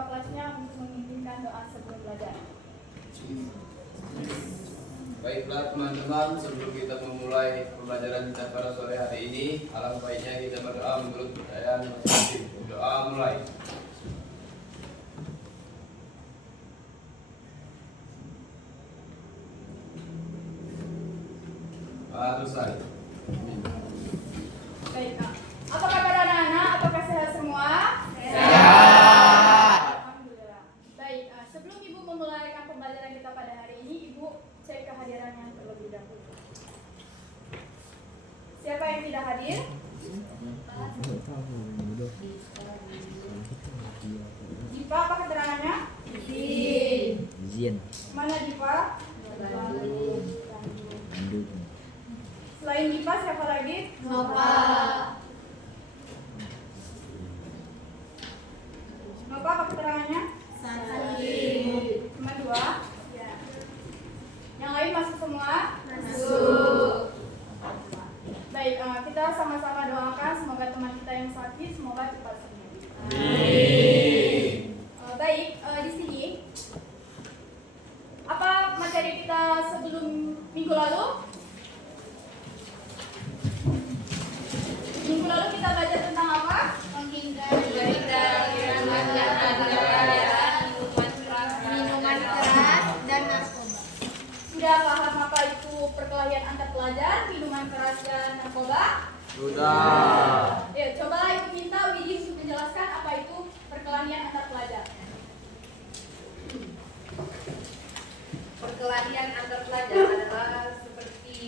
kakak kelasnya untuk memimpinkan doa sebelum belajar. Baiklah teman-teman, sebelum kita memulai pembelajaran kita pada sore hari ini, alangkah baiknya kita berdoa menurut percayaan masing-masing. Doa mulai. Selesai. Baik, apa kabar anak-anak? Apakah sehat semua? Sehat. Alhamdulillah. Baik, sebelum Ibu memulai pembelajaran kita pada hari ini, Ibu cek kehadirannya terlebih dahulu. Siapa yang tidak hadir? Dipa, apa keterangannya? Zian. Mana Dipa? Bandung. Selain Dipa, siapa lagi? Nova. Nova, apa keterangannya? Sandi. Cuma 2? Ya. Yang lain masuk semua? Masuk. Baik, kita sama-sama doakan semoga teman kita yang sakit semoga cepat sembuh. Baik, di sini apa materi kita sebelum minggu lalu? Minggu lalu kita belajar tentang apa? Menghindari minuman keras dan narkoba. Sudah paham apa itu perkelahian antar pelajar, minuman keras dan narkoba? Sudah. Ya, cobalah Ibu minta Widi untuk menjelaskan apa itu perkelahian antar pelajar. Perkelahian antar pelajar adalah seperti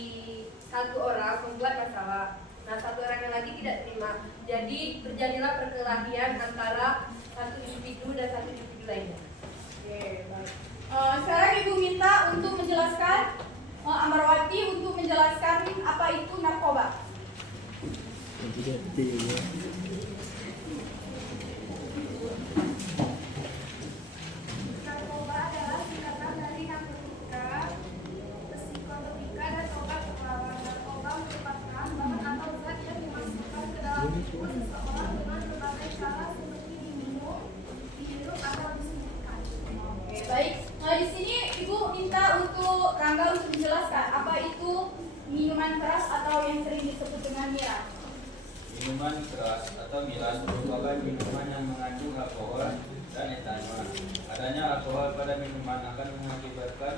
satu orang membuat masalah, nah satu orang yang lagi tidak terima. Jadi terjadilah perkelahian antara satu individu dan satu individu lainnya. Oke, baik. Sekarang Ibu minta untuk menjelaskan Amarwati untuk menjelaskan apa itu narkoba. Narkoba adalah singkatan dari narkotika, psikotropika, dan obat terlarang. Narkoba merupakan bahan atau zat yang dimasukkan ke dalam tubuh seseorang dengan berbagai cara seperti diminum, dihirup, atau disuntikkan. Oke, baik. Di sini Ibu minta untuk Rangga untuk menjelaskan apa itu minuman keras atau yang sering disebut dengan miras. Minuman keras atau miras merupakan minuman yang mengandung alkohol dan etanol. Adanya alkohol pada minuman akan mengakibatkan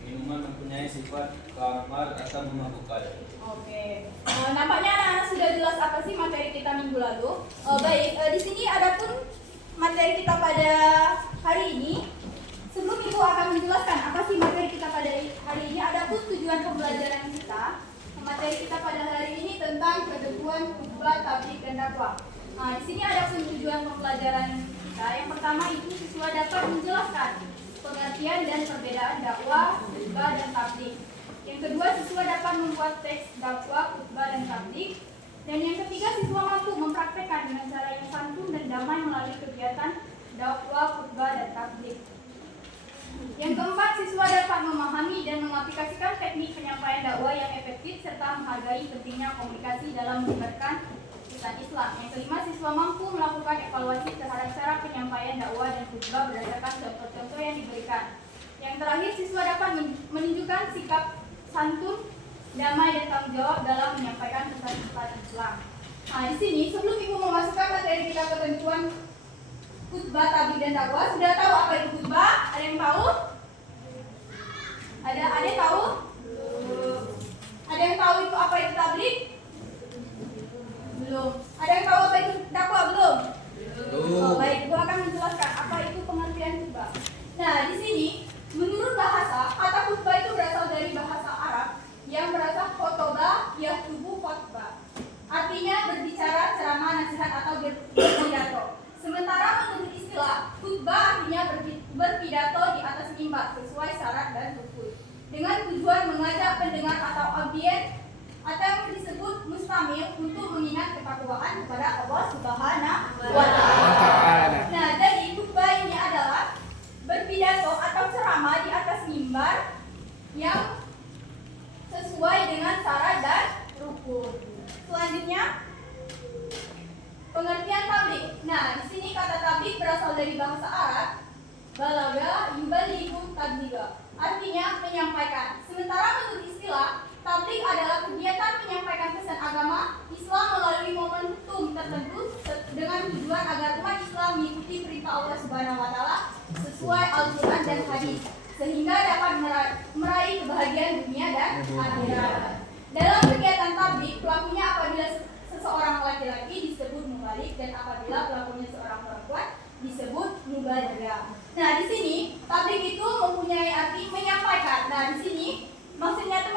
minuman mempunyai sifat kamar atau memabukkan. Oke. Nampaknya anak-anak sudah jelas apa sih materi kita minggu lalu. Baik, di sini adapun materi kita pada hari ini. Sebelum Ibu akan menjelaskan apa sih materi kita pada hari ini, adapun tujuan pembelajaran kita. Materi kita pada hari ini tentang ketentuan khutbah, tabligh, dan dakwah. Di sini ada tujuan pembelajaran kita. Yang pertama itu siswa dapat menjelaskan pengertian dan perbedaan dakwah, khutbah, dan tabligh. Yang kedua, siswa dapat membuat teks dakwah, khutbah, dan tabligh. Dan yang ketiga, siswa mampu mempraktekkan dengan cara yang santun dan damai melalui kegiatan dakwah, khutbah, dan tabligh. Yang keempat, siswa dapat memahami dan mengaplikasikan teknik penyampaian dakwah yang efektif serta menghargai pentingnya komunikasi dalam menyebarkan pesan Islam. Yang kelima, siswa mampu melakukan evaluasi terhadap cara penyampaian dakwah dan khutbah berdasarkan contoh-contoh yang diberikan. Yang terakhir, siswa dapat menunjukkan sikap santun, damai, dan tanggung jawab dalam menyampaikan pesan-pesan Islam. Di sini sebelum Ibu memasukkan materi kita ketentuan khutbah, tabligh, dan dakwah, sudah tahu apa itu khutbah? Ada yang tahu? Ada yang tahu? Ada yang tahu itu apa itu tabligh? Belum. Ada yang tahu apa itu dakwah? Belum. Baik, Ibu akan menjelaskan apa itu pengertian khutbah. Nah, di sini menurut bahasa, kata khutbah itu berasal dari bahasa Arab yang berasal khotobah, yaktubu khotbah. Artinya berbicara, ceramah, nasihat, atau berpidato. Sementara menurut istilah, khutbah artinya berpidato di atas mimbar sesuai syarat dan rukun dengan tujuan mengajak pendengar atau audiens atau yang disebut mustamil untuk mengingat ketakwaan kepada Allah Subhanahu wa Ta'ala. Nah, jadi khutbah ini adalah berpidato atau ceramah di atas mimbar yang sesuai dengan syarat dan rukun. Selanjutnya, pengertian tabligh. Nah, di sini kata tabligh berasal dari bahasa Arab Balaga yuballighu tabliga. Artinya menyampaikan. Sementara menurut istilah, tabligh adalah kegiatan menyampaikan pesan agama Islam melalui momentum tertentu dengan tujuan agar umat Islam mengikuti perintah Allah Subhanahu wa taala sesuai Al-Qur'an dan hadis sehingga dapat meraih kebahagiaan dunia dan akhirat. Dalam kegiatan tabligh, pelakunya apabila seseorang laki-laki disebut mubalik dan apabila pelakunya seorang perempuan disebut mubalighah. Nah, di sini tabligh itu mempunyai arti menyampaikan. Nah, di sini maksudnya itu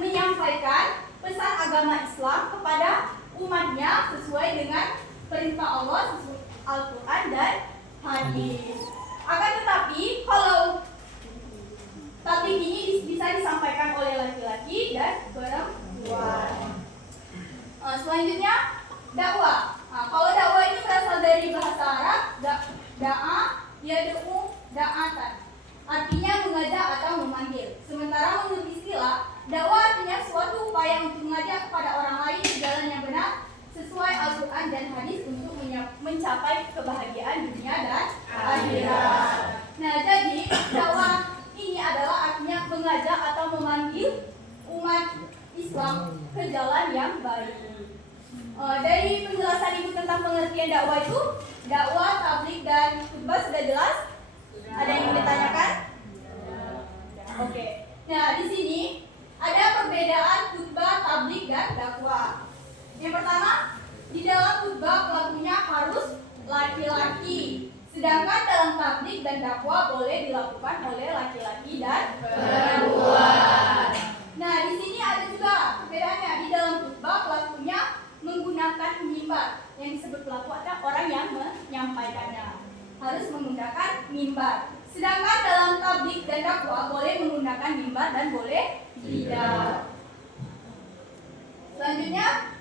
menyampaikan pesan agama Islam kepada umatnya sesuai dengan perintah Allah, sesuai Al-Qur'an dan hadis. Akan tetapi kalau tabligh ini bisa disampaikan oleh laki-laki dan perempuan. Selanjutnya dakwah. Kalau dakwah ini berasal dari bahasa Arab da'a yad'u da'atan. Artinya mengajak atau memanggil. Sementara menurut istilah, dakwah artinya suatu upaya untuk mengajak kepada orang lain ke jalan yang benar sesuai Al-Qur'an dan hadis untuk mencapai kebahagiaan dunia dan akhirat. Nah, jadi dakwah ini adalah artinya mengajak atau memanggil umat Islam ke jalan yang baik. Dari penjelasan Ibu tentang pengertian dakwah itu, dakwah, tabligh, dan khutbah sudah jelas? Ada yang ditanyakan? Oke. Nah, di sini ada perbedaan khutbah, tabligh, dan dakwah. Yang pertama, di dalam khutbah pelakunya harus laki-laki. Sedangkan dalam tabligh dan dakwah boleh dilakukan oleh laki-laki dan perempuan. Nah, di sini ada juga perbedaannya. Di dalam khutbah pelakunya menggunakan mimbar. Yang disebut pelaku adalah orang yang menyampaikannya. Harus menggunakan mimbar. Sedangkan dalam tabligh dan dakwah boleh menggunakan mimbar dan boleh tidak. Selanjutnya,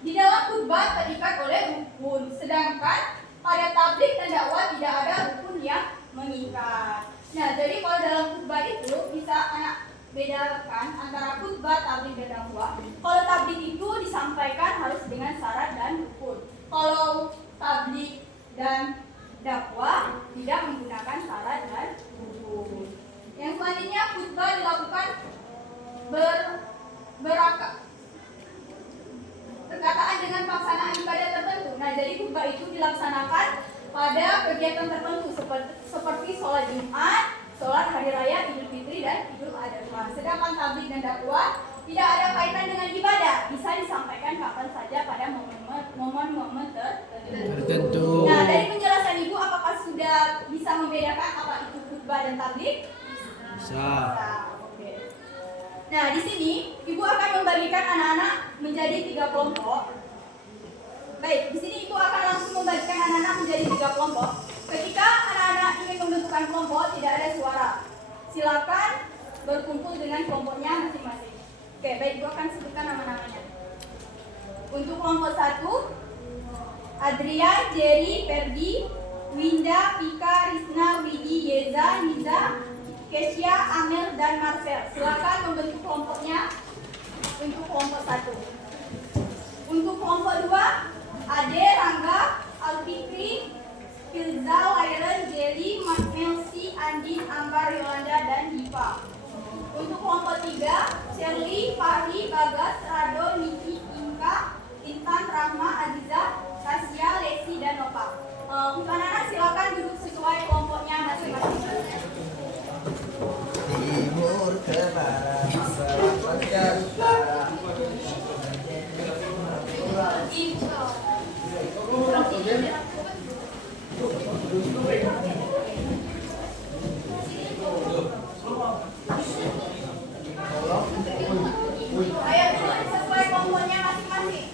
di dalam khutbah terikat oleh rukun. Sedangkan pada tabligh dan dakwah tidak ada rukun yang mengikat. Nah, jadi kalau dalam khutbah itu bisa anak bedakan antara khutbah, tabligh, dan dakwah. Kalau tabligh itu disampaikan harus dengan syarat dan rukun. Kalau tabligh dan dakwah tidak menggunakan syarat dan rukun. Yang selanjutnya, khutbah dilakukan berkataan dengan pelaksanaan ibadah tertentu. Nah, jadi khutbah itu dilaksanakan pada kegiatan tertentu seperti sholat Jumat, sholat hari raya Idul Fitri dan Idul Adha. Sedangkan tabligh dan dakwah tidak ada kaitan dengan ibadah, bisa disampaikan kapan saja pada momen-momen tertentu. Nah, dari penjelasan Ibu, apakah sudah bisa membedakan apa itu khutbah dan tabligh? Bisa. Oke. Nah, di sini Ibu akan membagikan anak-anak menjadi 3 kelompok. Baik, di sini Ibu akan langsung membagikan anak-anak menjadi 3 kelompok. Ketika anak-anak ingin membentukkan kelompok, tidak ada suara. Silakan berkumpul dengan kelompoknya masing-masing. Oke, baik, Ibu akan sebutkan nama-namanya. Untuk kelompok 1, Adrian, Jerry, Ferdi, Winda, Pika, Risna, Widi, Yeza, Niza, Kesya, Amel, dan Marcel. Silakan membentuk kelompoknya untuk kelompok 1. Untuk kelompok 2, Ade, Rangga, Alfikri, Filza, Lairen, Jelly, Melsi, Andin, Ambar, Yolanda, dan Diva. Untuk kelompok 3, Shirley, Fahri, Bagas, Rado, Niki, Inka, Intan, Rahma, Aziza, Tasya, Lesi, dan Nova. Untuk anak-anak silakan duduk sesuai kelompoknya masing-masing. Timur ke barat, selatan ke utara. Ayo duduk sesuai kelompoknya masing-masing.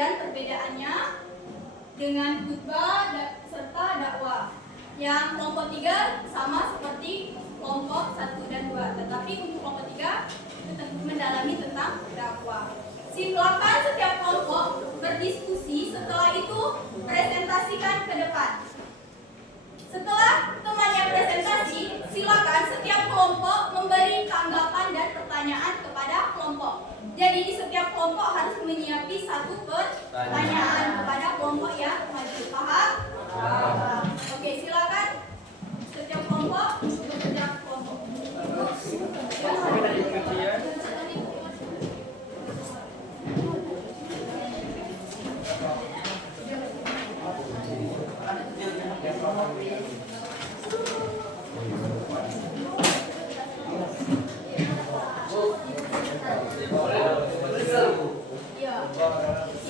dan perbedaannya dengan khutbah serta dakwah. Yang kelompok 3 sama seperti kelompok 1 dan 2, tetapi untuk kelompok 3 mendalami tentang dakwah. Silakan setiap kelompok berdiskusi, setelah itu presentasikan ke depan. Setelah temannya presentasi, silakan setiap kelompok memberi tanggapan dan pertanyaan kepada kelompok. Jadi di setiap kelompok harus menyiapkan satu pertanyaan kepada kelompok yang maju. Paham? Paham. Oke, silakan setiap kelompok bekerja kelompok.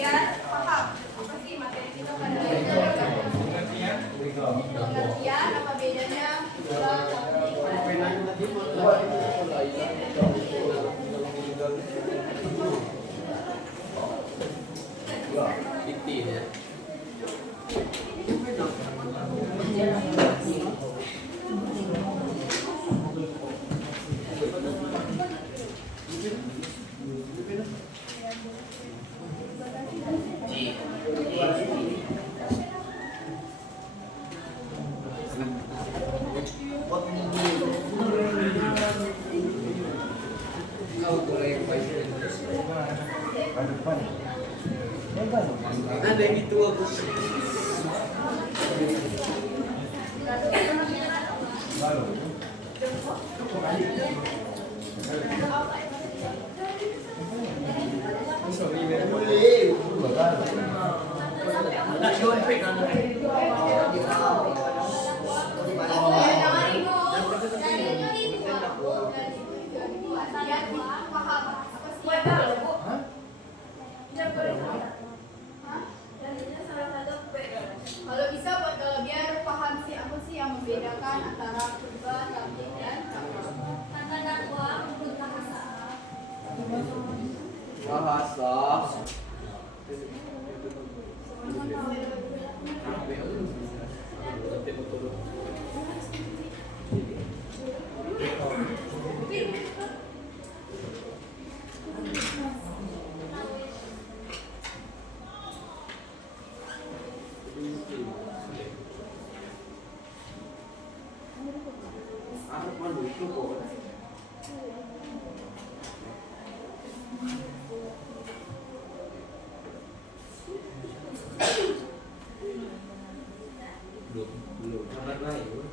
Ya, paham apa sih materi kita pada hari ini? Pengertian, apa bedanya? ya. Ada yang gitu aku. Kalau bisa buat biar paham sih apa sih yang membedakan antara khutbah, tabligh dan dakwah. Kata dakwah menurut bahasa. Belum kabar lain.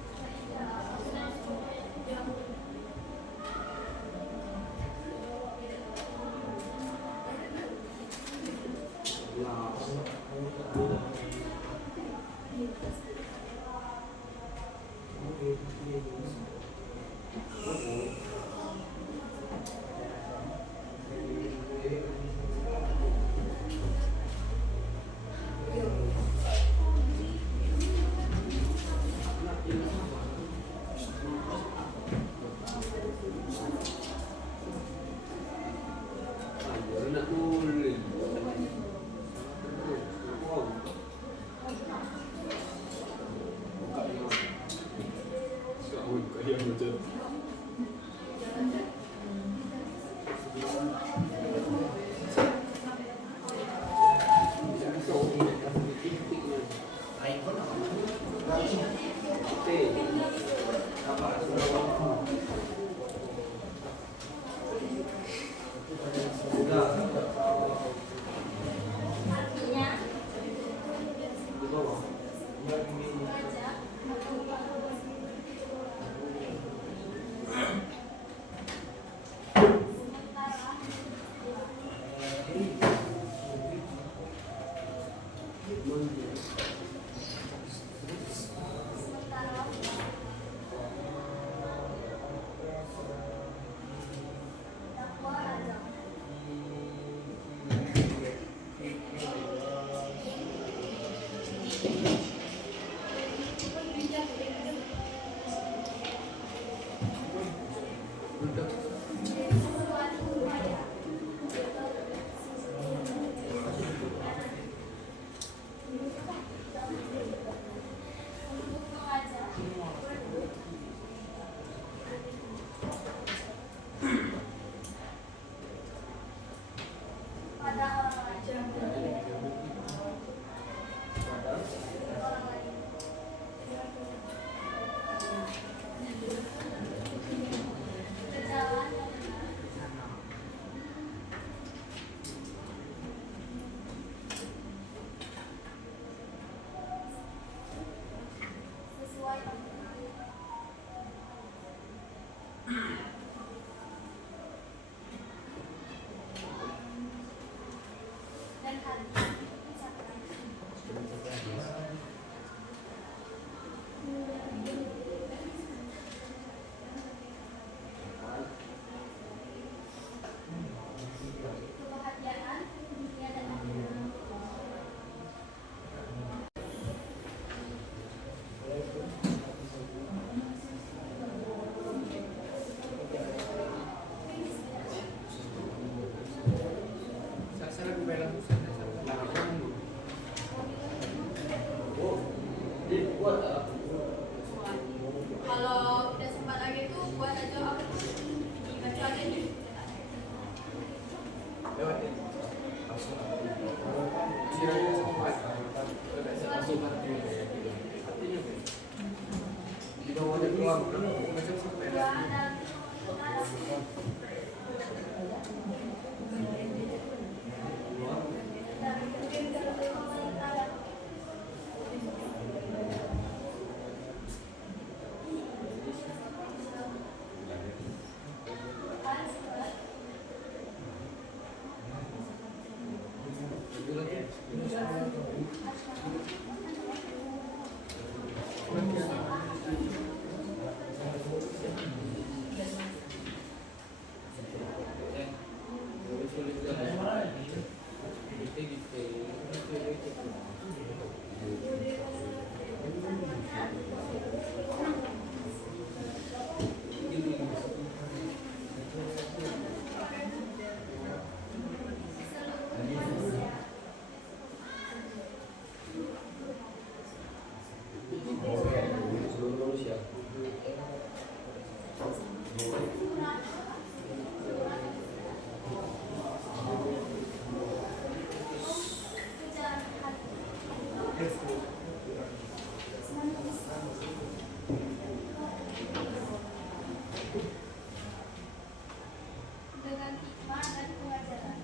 dengan hikmah dan pengajaran.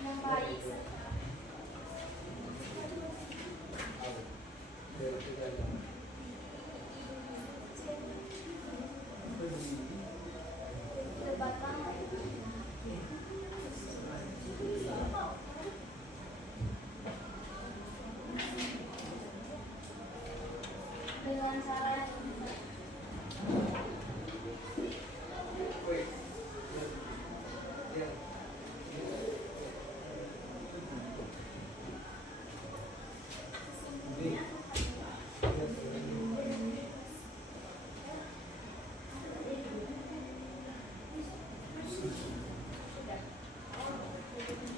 Yang baik serta Jabatan dengan cara yang benar.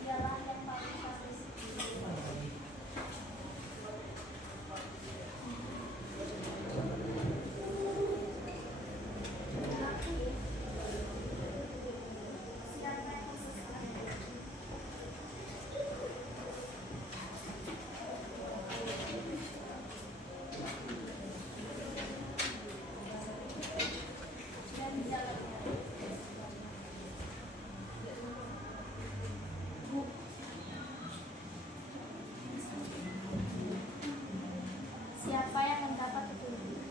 Dialah yang paling pasti. Siapa yang sesat? Dan jalannya. Siapa yang mendapat petunjuk?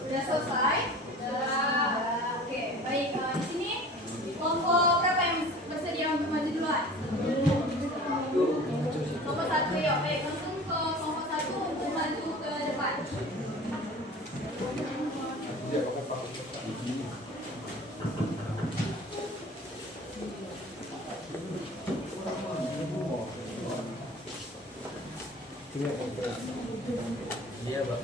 Sudah selesai? Oke, baik. Di sini kelompok berapa yang bersedia untuk maju duluan? Kelompok 1, yuk. Baik, langsung ke kelompok 1 untuk maju ke depan. Dia bak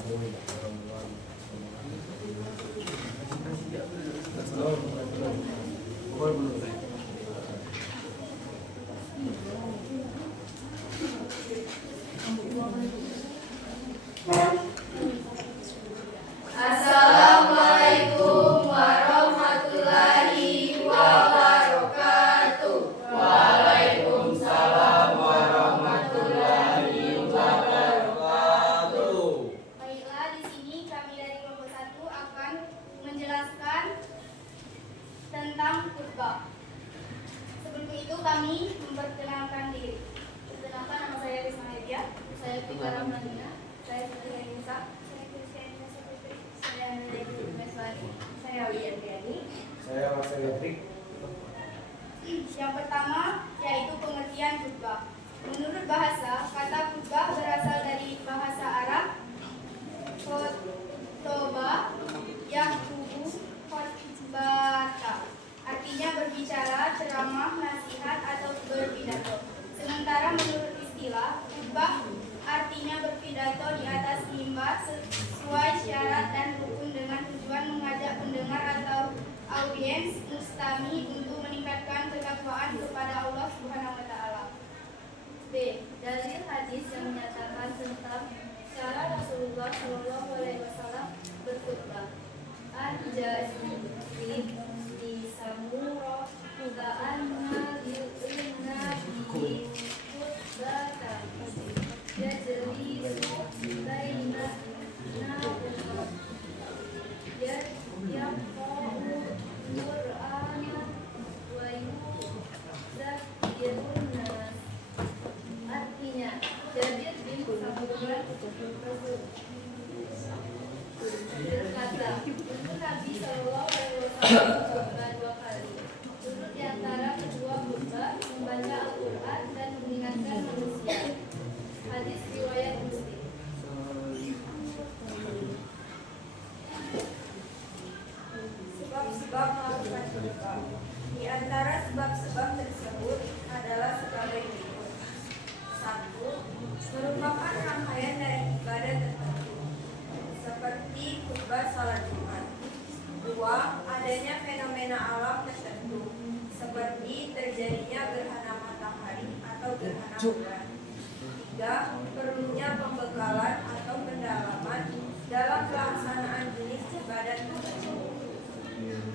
Assalamualaikum warahmatullahi wabarakatuh. Waalaikumsalam warahmatullahi wabarakatuh. Baiklah, di sini kami dari kelompok 1 akan menjelaskan tentang khutbah. kami untuk meningkatkan ketakwaan kepada Allah Subhanahu wa taala. B. Dalil hadis yang menyatakan tentang cara Rasulullah Shallallahu Alaihi Wasallam berkhutbah. An-Jazid di Samuro Ka'anna li'inna di khutbatan yajlisu baina na'umah yaqra'u Qur'ana wa yuzakkirun nas. Artinya, Jabir bin Samurah berkata, itu Nabi Shallallahu Alaihi Wasallam berkhutbah 2 kali. Duduk di antara kedua khutbah, membaca Al-Quran dan mengingatkan manusia. Hadis riwayat Muslim. Sebab-sebab melakukan khutbah. Di antara sebab-sebab tersebut adalah sebagai berikut. 1. Merupakan rangkaian dari ibadah tertentu, seperti khutbah salat Jumat. 2. Adanya fenomena alam tertentu, seperti terjadinya gerhana matahari atau gerhana bulan. 3. Perlunya pembekalan atau pendalaman dalam pelaksanaan jenis ibadah tertentu. 4.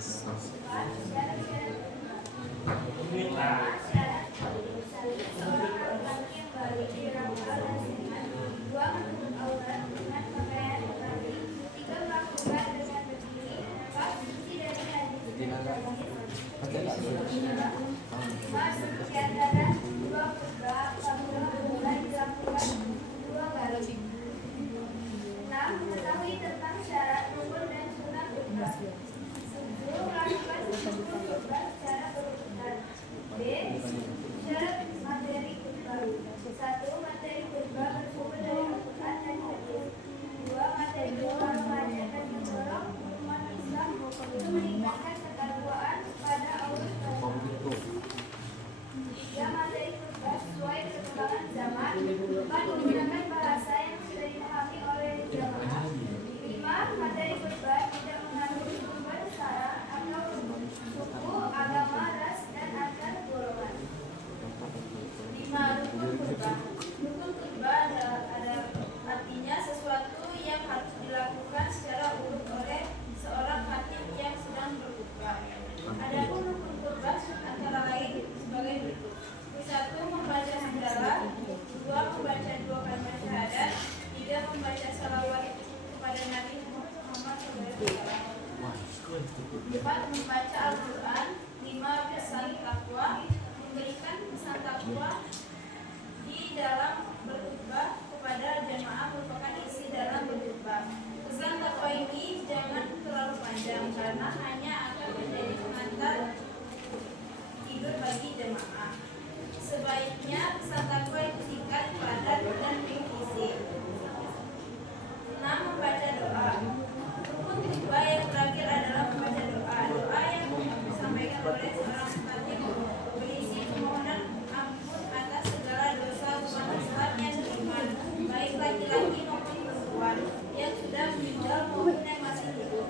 Syarat-syarat seorang laki-laki yang balik dirampal dan sehat. 2. Menutup aurat dengan pakaian terbaik. 3. Melakukan dengan berdiri. 4. Suci dari hadis. 5. Di antara dua khutbah apabila mulai dilakukan 2 kali. 6. Mengetahui tentang syarat, rukun dan sunat khutbah. 10. Melakukan hukum khutbah secara berurutan. B. Syarat materi khutbah. 1. Materi khutbah bersumber dari Al-Quran dan hadis. 2. Materi khutbah mengajarkan mendorong umat Islam untuk meningkatkan ketakwaan pada Allah SWT. 3. Materi khutbah sesuai perkembangan zaman. 4. Menggunakan bahasa yang sudah dipahami oleh jamaah. 5. Materi khutbah tidak mengandung sumber sara atau suku, agama, ras, dan antar golongan. 5. Rukun khutbah. Rukun khutbah ada artinya sesuatu yang harus dilakukan secara urut oleh seorang khatib yang sedang berkhutbah. Adapun rukun khutbah antara lain sebagai berikut. 1. Membaca hamdalah. 2. Membaca 2 kalimat syahadat. 3. Membaca salawat kepada Nabi Muhammad SAW. 4. Membaca Al-Quran. 5. Pesan takwa. Memberikan pesan takwa di dalam berkhutbah kepada jamaah merupakan isi dalam berkhutbah. Pesan takwa ini jangan terlalu panjang karena hanya akan menjadi pengantar tidur bagi jamaah. Sebaiknya pesan takwa itu singkat, padat, dan berisi. 6. Membaca doa. Rukun khutbah yang terakhir adalah membaca doa. Doa yang disampaikan oleh seorang khatib berisi permohonan ampun atas segala dosa umat Islam yang beriman, baik laki-laki maupun perempuan yang sudah meninggal maupun yang masih hidup.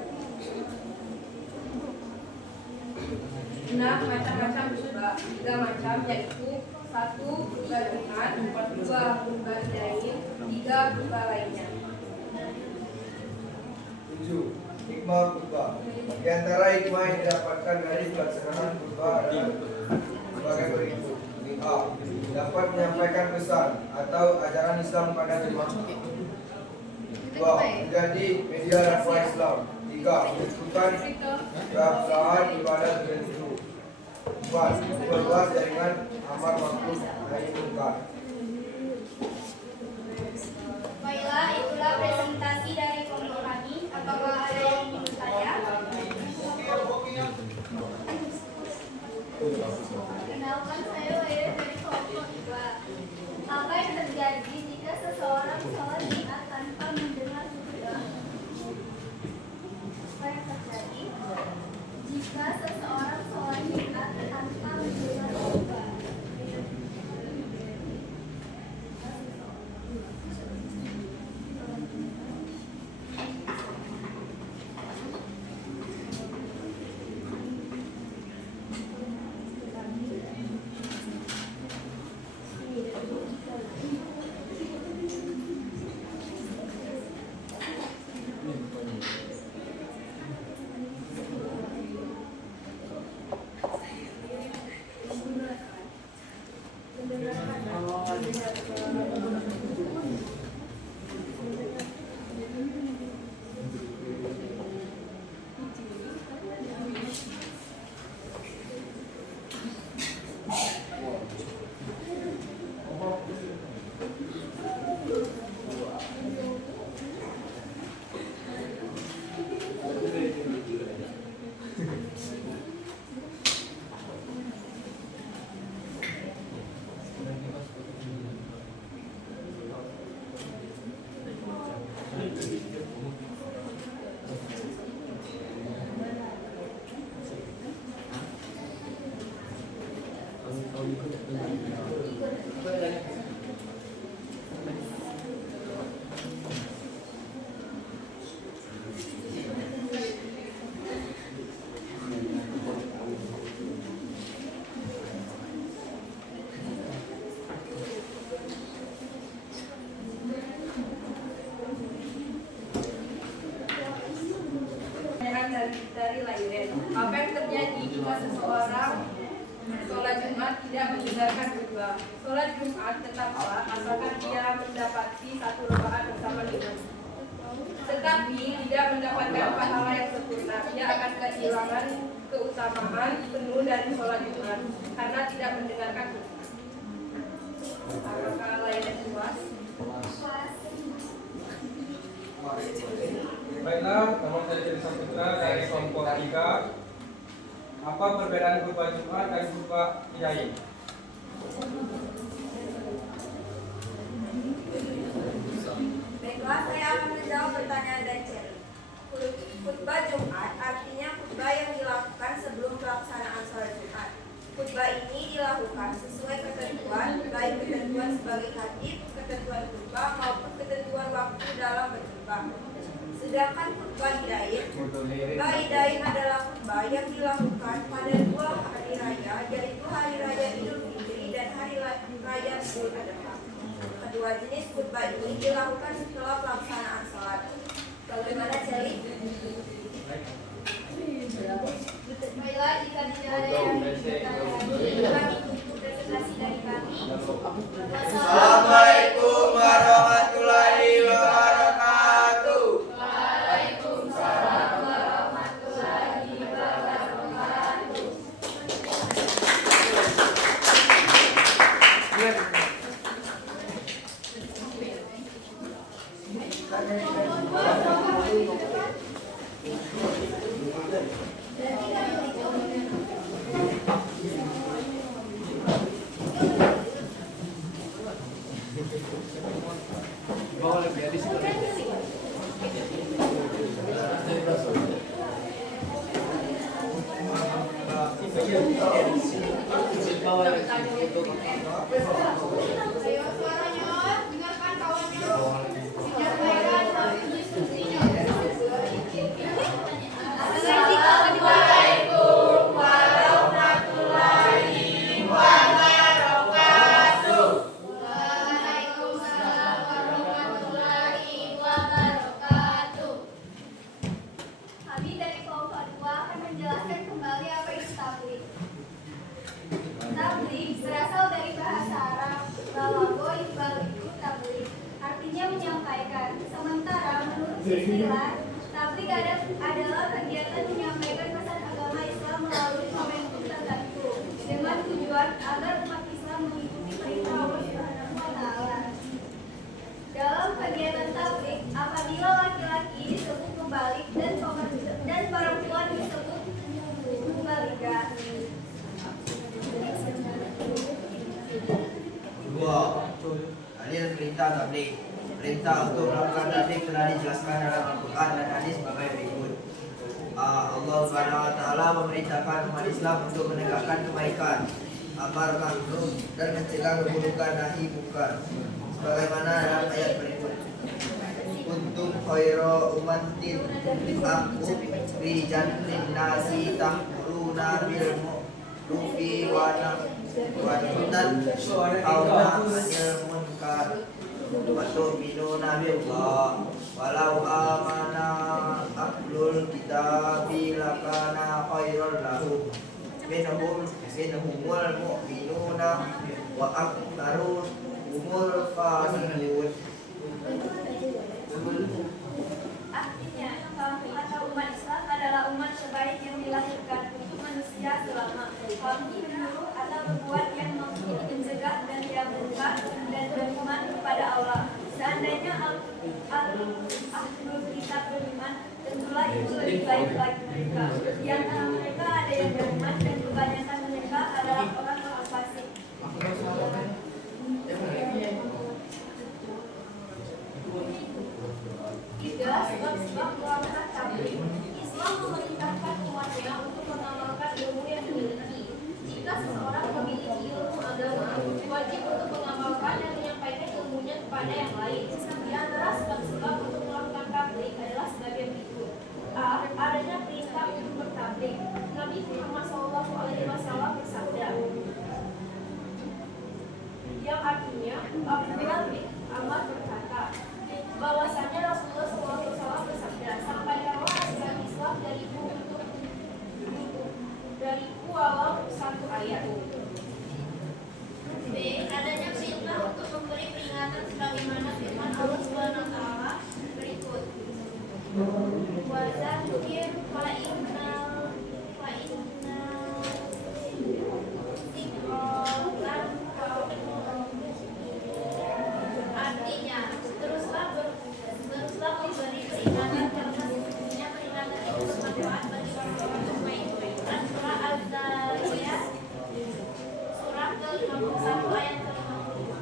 6. Macam-macam khutbah. 3 macam, yaitu 1. Khutbah Jumat. 2. Khutbah Idain. 3. Khutbah lainnya. 7. Hikmah khutbah. Di antara hikmah yang didapatkan dari pelaksanaan khutbah adalah sebagai berikut. A. Dapat menyampaikan pesan atau ajaran Islam pada jemaah. 2. Menjadi media dakwah Islam. 3. Menentukan keabsahan ibadah tertentu. 4. Memperluas jaringan amar ma'ruf nahi munkar. Baiklah, itulah presentasi dari kelompok kami. Apakah ada yang ingin bertanya? Kenalkan, saya Waya dari kelompok 2. Apa yang terjadi jika seseorang sholat Jumat tanpa mendengar khutbah? Apa yang terjadi jika seseorang sholat Jumat tanpa mendengar khutbah? jika seseorang sholat Jumat tidak mendengarkan khutbah. Sholat Jumat tetap sah asalkan dia mendapati 1 rakaat bersama imam. Tetapi tidak mendapatkan pahala yang sempurna, dia akan kehilangan keutamaan penuh dari sholat Jumat karena tidak mendengarkan khutbah. Apakah lainnya puas? Baiklah, teman saya jadi Putra dari kelompok 3. Apa perbedaan khutbah Jumat dan khutbah Idain? Baiklah, saya akan menjawab pertanyaan dari Cherry. Khutbah Jumat artinya khutbah yang dilakukan sebelum pelaksanaan sholat Jumat. Khutbah ini dilakukan sesuai ketentuan, baik ketentuan sebagai khatib, ketentuan khutbah maupun ketentuan waktu dalam berkhutbah. Sedangkan khutbah Idain adalah khutbah yang dilakukan pada 2 hari raya, yaitu hari raya Idul Fitri dan hari raya Idul Adha. Kedua jenis khutbah ini dilakukan setelah pelaksanaan sholat. Bagaimana Celi? Baiklah, jika tidak ada yang kami tutup presentasi dari kami. Assalamualaikum warahmatullahi wabarakatuh. Ayo suaranya, dengarkan kawannya. Menyampaikan hasil diskusinya. Assalamualaikum warahmatullahi wabarakatuh. Waalaikumsalam warahmatullahi wabarakatuh. Kami dari kelompok 2 akan menjelaskan kembali apa itu tabligh. Tabligh berasal dari bahasa Arab balago yubaligu tabligh, artinya menyampaikan. Sementara menurut istilah, tabligh adalah kegiatan menyampaikan pesan agama Islam melalui momentum tertentu dengan tujuan agar umat Islam mengikuti perintah Allah Subhanahu wa Ta'ala. Dalam kegiatan tabligh, apabila laki-laki disebut mubalik dan perempuan disebut mubaligah. Dua, kalian perintah tabligh. Perintah untuk melakukan tabligh telah dijelaskan dalam Al-Quran dan hadis sebagai berikut. Allah Subhanahu wa Ta'ala memerintahkan umat Islam untuk menegakkan kebaikan, amar ma'ruf dan mencegah keburukan nahi munkar. Sebagaimana dalam ayat berikut. Kuntum khairu ummatin aku bijannin nasi ta'muruna bil ma'rufi wa tanhauna 'anil munkar wa tu'minuna billah walau amana ahlul kitabi lakana khairan lahum minhumul mu'minuna wa aktsaruhumul fasiqun. Artinya, kamu atau umat Islam adalah umat terbaik yang dilahirkan untuk manusia selama kami menyuruh atau berbuat yang mencegah dan tidak munkar dan beriman kepada Allah. Seandainya ahlul kitab beriman, tentulah itu lebih baik bagi mereka. Di antara mereka ada yang beriman dan kebanyakan mereka adalah orang-orang fasik. Tiga, sebab-sebab melakukan tabligh. Islam memerintahkan umatnya untuk mengamalkan ilmu yang dimiliki. Jika seseorang memiliki ilmu agama, wajib untuk mengamalkan dan menyampaikan ilmunya kepada yang lain. Di antara sebab-sebab untuk melakukan tabligh adalah sebagai berikut. A. Adanya perintah untuk bertabligh. Nabi Muhammad SAW bersabda, yang artinya apabila Ahmad berkata bahwasanya Rasulullah SAW bersabda, sampaikanlah agama Islam dariku Wazakir artinya teruslah memberi peringatan karena sesungguhnya peringatan itu bermanfaat bagi orang-orang bermain-main. Surah Al-Zariyat surah ke-51 ayat ke-50.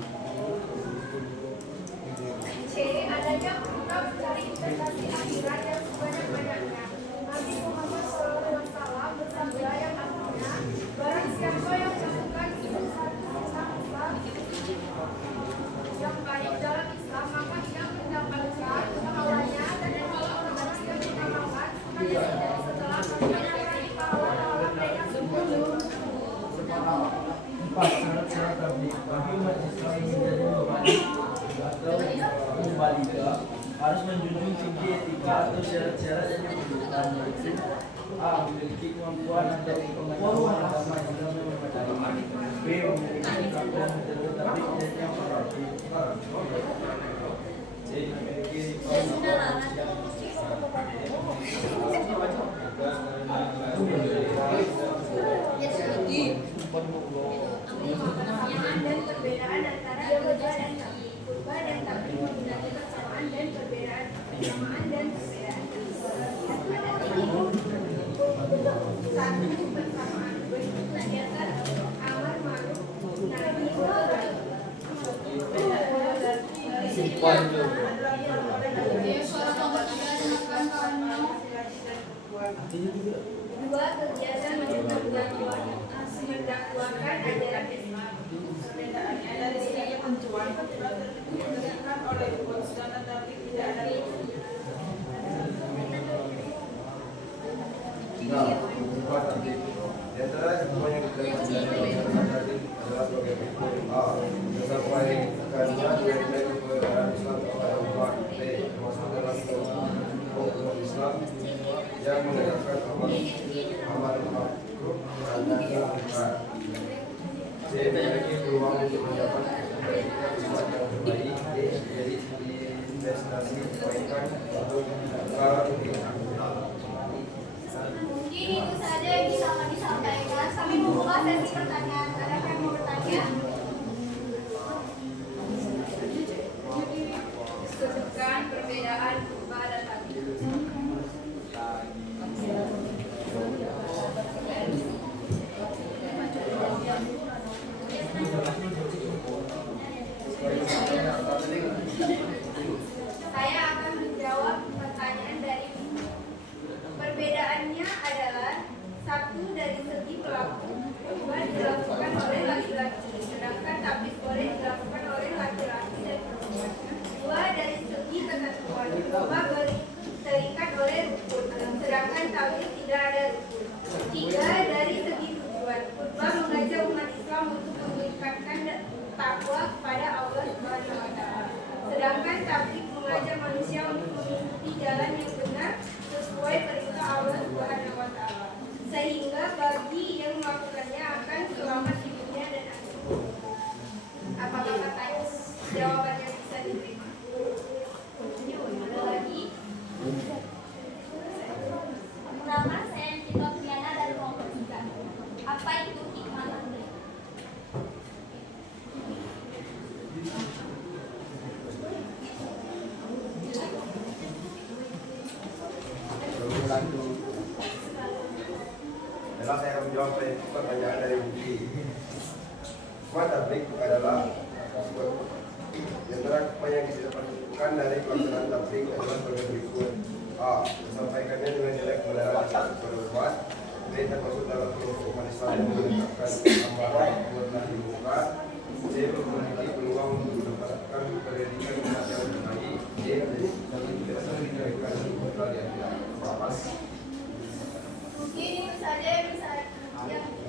C. Adanya ungkap dari investasi akhirat yang sebanyak-banyaknya. Nabi Muhammad SAW bersabda yang artinya, barang siapa yang melakukan satu Islam yang baik dalam Islam, maka ia mendapatkan pahalanya dan pahala orang-orang yang mengamalkan setelah mendapat pahala mereka sebelum. 4. Syarat-syarat tabligh bagi umat Islam menjadi mubalik atau mubalika harus menjunjung tinggi etika atau syarat-syarat yang diperlukan, yaitu A. Memiliki kemampuan atau pengetahuan agama Islam yang memadai. B. Memiliki sikap dan metode tabligh yang berarti. C. Memiliki Persamaan dan perbedaan antara khutbah dan tabligh. Khutbah dan tabligh memiliki persamaan dan perbedaan. Persamaan dan perbedaan ada tiga. Satu, persamaan kegiatan amar ma'ruf nahi munkar. Dua, kegiatan mendakwakan ajaran Islam. Perbedaannya dari segi tujuan diberikan oleh hukum, sedangkan tabligh tidak ada hukum. Nah, empat tadi. Di antara hukuman yang kita lakukan tadi adalah sebagai berikut. A. Mencapai karena nilai-nilai kebenaran Islam kepada umat. B. Termasuk dalam hukum Islam yang menegakkan amar ma'ruf dan nahi munkar. C. Memiliki peluang untuk mendapat kesempatan yang terbaik. D. Menjadi investasi kebaikan untuk negara ini. Mungkin itu saja yang bisa kami sampaikan. Kami membuka sesi pertanyaan. Ada yang mau bertanya? Sebutkan perbedaan khutbah dan tabligh. Saya akan menjawab pertanyaan dari Ibu. Perbedaannya adalah satu, dari segi pelaku, khutbah dilakukan oleh laki-laki, sedangkan tabligh boleh dilakukan oleh laki-laki dan perempuan. Dua, dari segi ketentuan, khutbah terikat oleh rukun, sedangkan tabligh tidak ada rukun. Tiga, dari segi tujuan, khutbah mengajak umat Islam untuk meningkatkan takwa kepada Allah Subhanahu wa Ta'ala. Sedangkan tabligh mengajak manusia untuk mengikuti jalan yang benar sesuai perintah Allah Subhanahu wa Ta'ala. Sehingga bagi yang melakukannya akan selamat di dunia dan akhirat. Apakah pertanyaan jawabannya bisa diterima? Ada lagi? Pertama, saya Cita Triana dari kelompok 3. Apa itu hikmah tabligh? Adalah saya akan menjawab pertanyaan dari Bukti. Hikmah tabligh adalah di antara hikmah yang didapatkan dari pelaksanaan tabligh adalah sebagai berikut. A. Disampaikannya dengan nilai kebenaran kepada umat. B. Termasuk dalam kelompok umat Islam yang menegakkan amar ma'ruf nahi munkar. C. Memiliki peluang untuk mendapatkan pendidikan umat yang terbaik. D. Menjadi biasa dikaikan dengan yang tidak pas. Mungkin itu saja yang bisa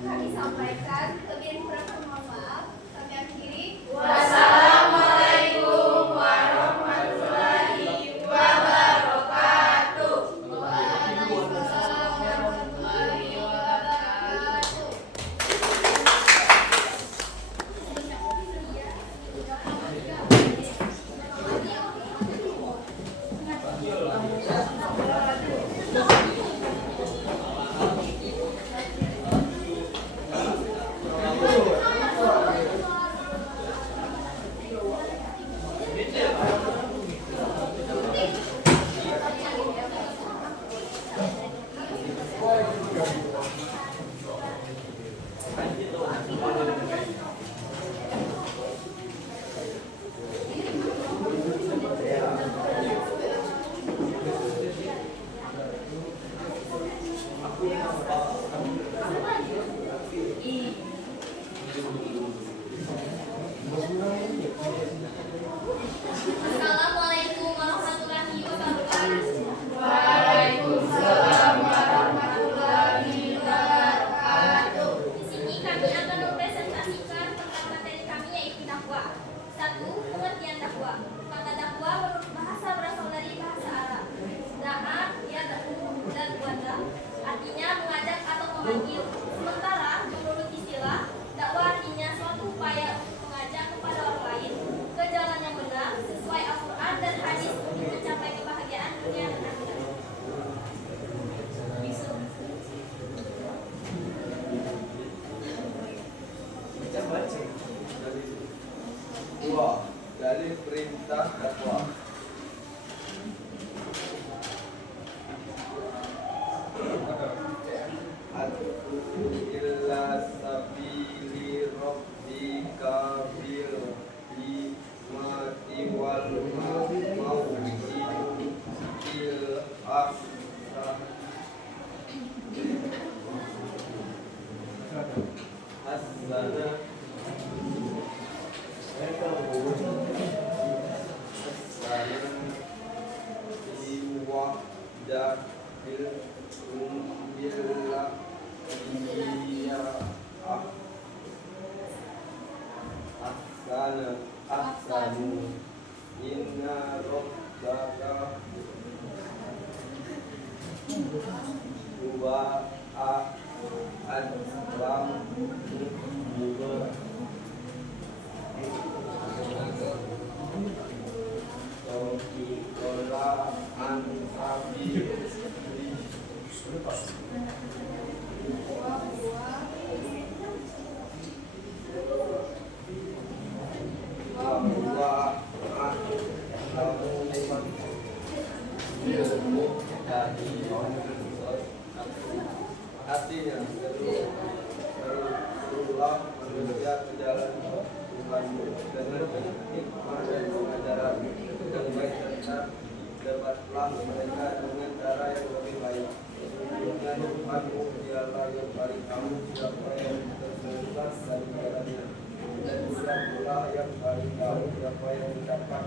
kami sampaikan. Lebih kurang mohon maaf. Kami akhiri. Wassalamualaikum warahmatullahi wabarakatuh. Waalaikumsalam warahmatullahi wabarakatuh. Ahsanu inna rabbaka huwa a'lam bima tawfiqola an sabi artinya Rasulullah manusia ke jalan Tuhan dengan hikmah dan pengajaran yang baik serta dapatlah mereka dengan cara yang lebih baik. Dengan Tuhanmu dialah yang paling kamu siapa yang tersesat dari jalannya, dan Tuhan pula yang paling kamu siapa yang mendapat.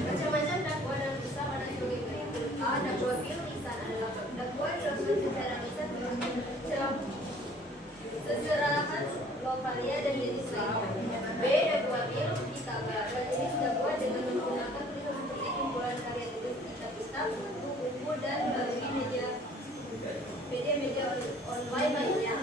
Macam-macam dakwah dan usaha pada ilmu ini. Dakwah bil lisan adalah dakwah yang dilakukan secara lisan seserahan lokalia dan jenis lainnya. B. Dakwah bil kitabah dan jenis dakwah dengan menggunakan tulisan seperti kumpulan karya tulis kitab-kitab, buku dan melalui media online lainnya.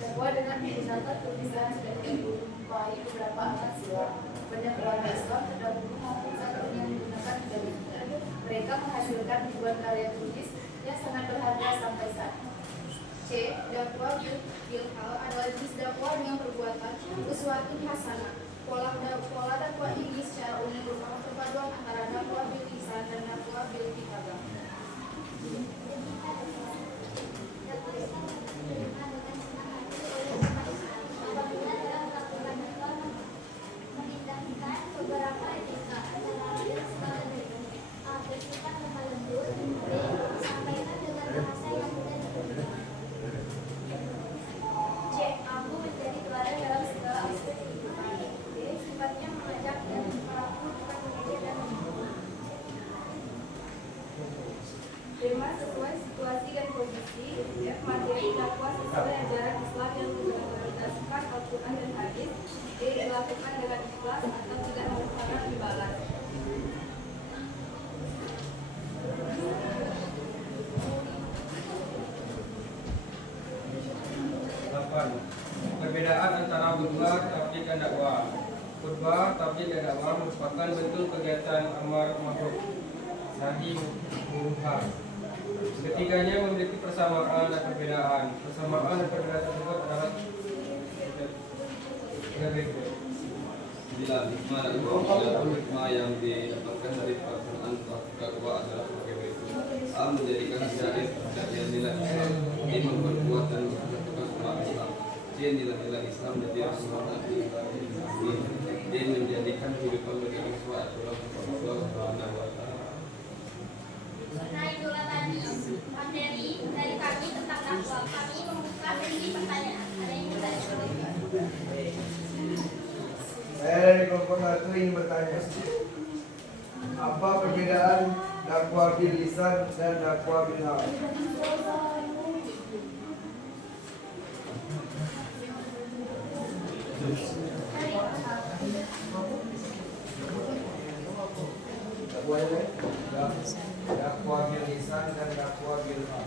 Dakwah dengan menggunakan tulisan sebagai menjumpai beberapa abad silam. Banyak ulama Islam terdahulu maupun saat ini menggunakan metode ini. Mereka menghasilkan ribuan karya tulis yang sangat berharga sampai saat ini. C. Dakwah bil hal adalah jenis dakwah dengan perbuatan uswatun hasanah. Pola dakwah ini secara umum merupakan perpaduan antara dakwah bil lisan dan dakwah bil kitabah. Beberapa etika antara lain skala bersifat lemah lembut, disampaikan dengan bahasa yang mudah dimengerti. C. Mampu menjadi teladan dalam segala aspek kehidupan. D. Sifatnya mengajak dan pelaku bukan mendidik dan menghibur. Tema sesuai situasi dan kondisi. F. Materi dakwah sesuai ajaran Islam yang mengimplementasikan Al-Quran dan Hadis. D. Dilakukan dengan ikhlas atau tidak mengharapkan imbalan. Perbedaan antara khutbah, tabligh dan dakwah. Khutbah, tabligh dan dakwah merupakan bentuk kegiatan amar ma'ruf nahi munkar. Ketiganya memiliki persamaan dan perbedaan. Persamaan dan perbedaan tersebut adalah berikut. Bila hikmah dan kewajiban hikmah yang didapatkan dari pelaksanaan dakwah adalah sebagai berikut. A. Menjadikan syariat dan nilai Islam. B. Memperkuat dan memperkuat umat Islam. C. Nilai-nilai Islam menjadi rasional. D. Menjadikan kehidupan menjadi sesuai aturan Allah Subhanahu wa Ta'ala. Nah, itulah tadi materi dari kami tentang dakwah. Kami membuka sesi pertanyaan. Ada yang bertanya? Saya dari kelompok 1 ingin bertanya, apa perbedaan dakwah bil lisan dan dakwah bil hal? Dakwah bil lisan dan dakwah bil hal.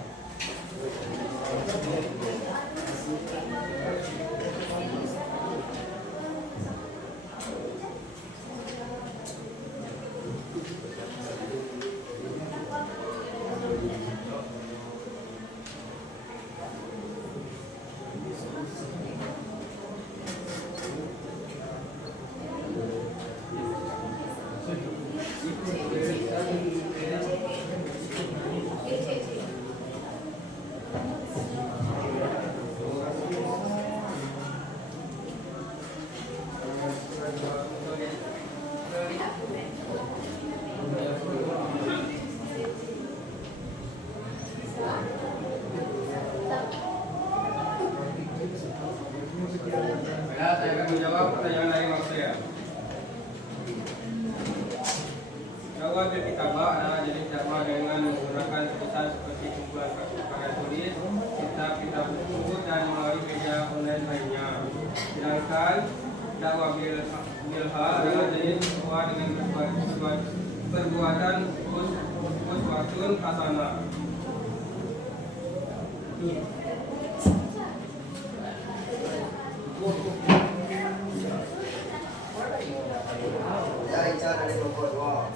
dakwa bil kitabah adalah jenis dakwah dengan menggunakan tulisan seperti kumpulan karya tulis, kitab buku dan melalui media online lainnya. Sedangkan dakwah bilha adalah jenis dakwah dengan perbuatan uswatun hasanah. Dari cara dari berdoa.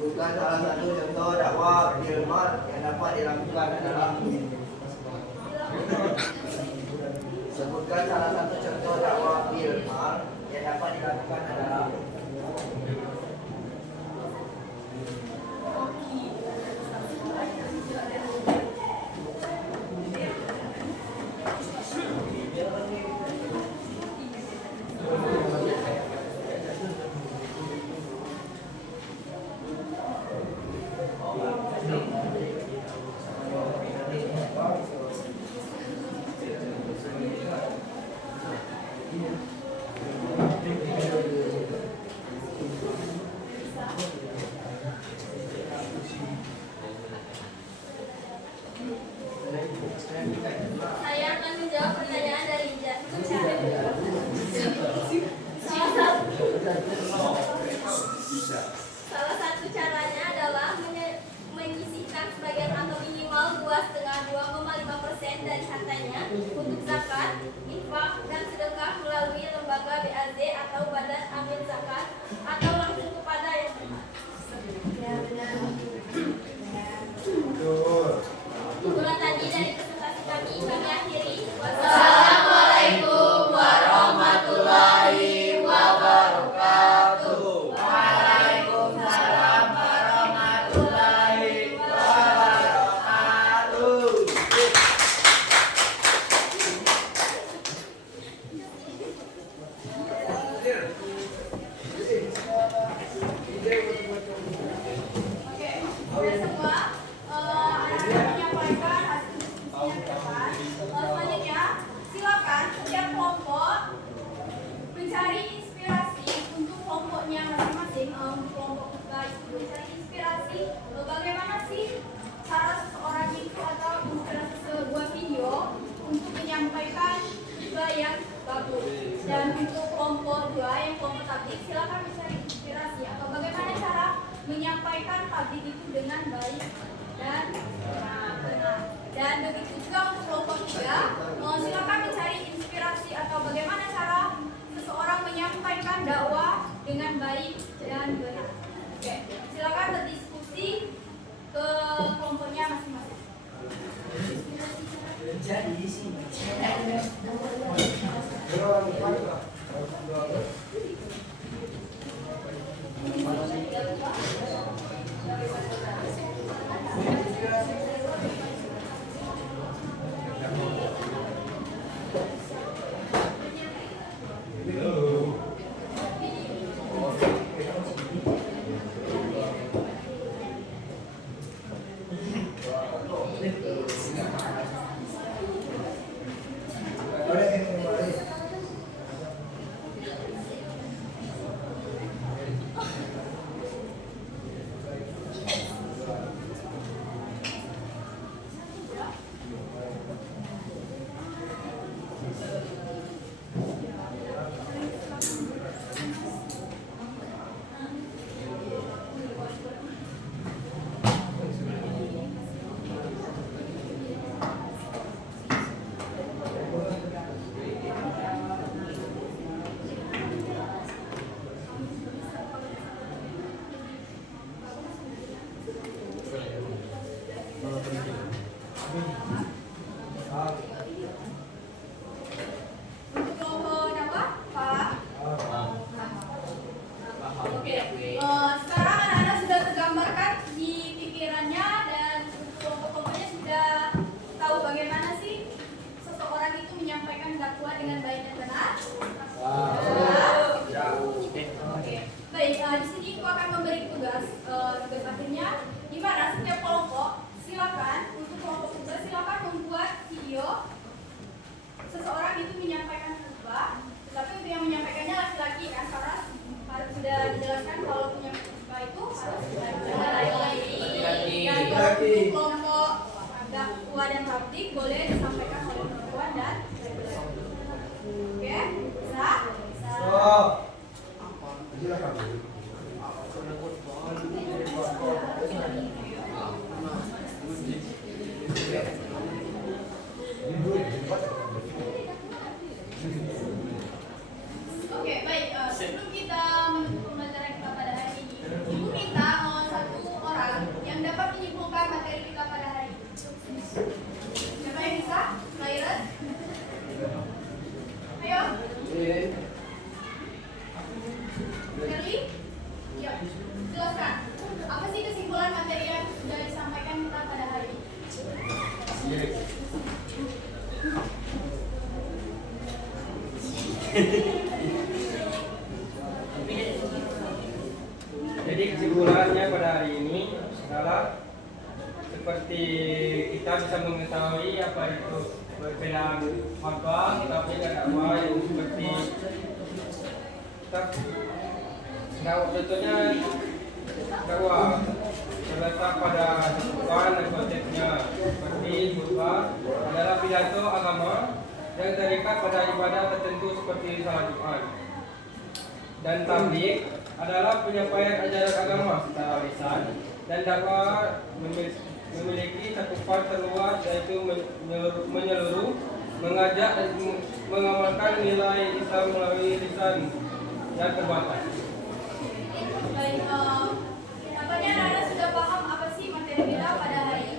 Bukan salah satu contoh dakwah bilmar yang dapat dilakukan adalah sebutkan salah satu contoh dakwah bilmar yang dapat dilakukan adalah Saya akan menjawab pertanyaan dari Ija. Salah satu caranya adalah menyisihkan sebagian atau minimal 2,5% dari hartanya untuk zakat, infak, dan sedekah melalui lembaga BAZ atau Badan Amil Zakat atau langsung kepada yang berhak. Ya benar. Itulah tadi dari presentasi kami akhiri. Wassalamualaikum warahmatullahi wabarakatuh. Waalaikumsalam warahmatullahi wabarakatuh. Oke, udah semua. Anak-anak menyampaikan hasil diskusi yang dapat. Selanjutnya, silakan setiap kelompok mencari inspirasi untuk kelompoknya masing-masing. Untuk kelompok kita itu mencari inspirasi bagaimana sih cara seseorang itu atau sebuah video untuk menyampaikan juga yang bagus. Dan untuk kelompok dua yang kelompok tablik, silakan mencari inspirasi atau bagaimana cara menyampaikan tablik itu dengan baik dan benar. Dan begitu juga untuk kelompok 3, silakan mencari inspirasi atau bagaimana cara seseorang menyampaikan dakwah dengan baik dan benar. Oke, silakan berdiskusi ke kelompoknya masing-masing. Untuk kelompok apa? Pak? Oke. Sekarang anak-anak sudah tergambarkan di pikirannya dan kelompok-kelompoknya sudah tahu bagaimana sih seseorang itu menyampaikan dakwah dengan baik dan benar. Oke. Baik, di sini aku akan memberi tugas akhirnya di mana setiap kelompok silakan untuk kelompok khutbah silakan membuat video seseorang itu menyampaikan khutbah, tetapi untuk yang menyampaikannya laki-laki kan karena harus sudah dijelaskan kalau punya khutbah itu Oke, baik. Sebelum kita menutup pembelajaran kita pada hari ini, Ibu minta satu orang yang dapat menyimpulkan materi kita pada hari ini. Siapa yang bisa? Khairat? Ayo. Shirley? Ya, jelaskan. Apa sih kesimpulan materi yang sudah disampaikan kita pada hari ini? Jadi kesimpulannya pada hari ini adalah seperti kita bisa mengetahui apa itu perbedaan fatwa, tapi dakwah yang seperti kita contohnya dakwah terletak pada tujuan dan konsepnya, seperti khutbah adalah pidato agama yang terikat pada ibadah tertentu seperti salat Jumat, dan tabligh adalah penyampaian ajaran agama secara lisan, dan dakwah memiliki cakupan terluas yaitu menyeluruh, mengajak dan mengamalkan nilai Islam melalui lisan dan perbuatan. Baik, nampaknya Nana sudah paham apa sih materi kita pada hari ini.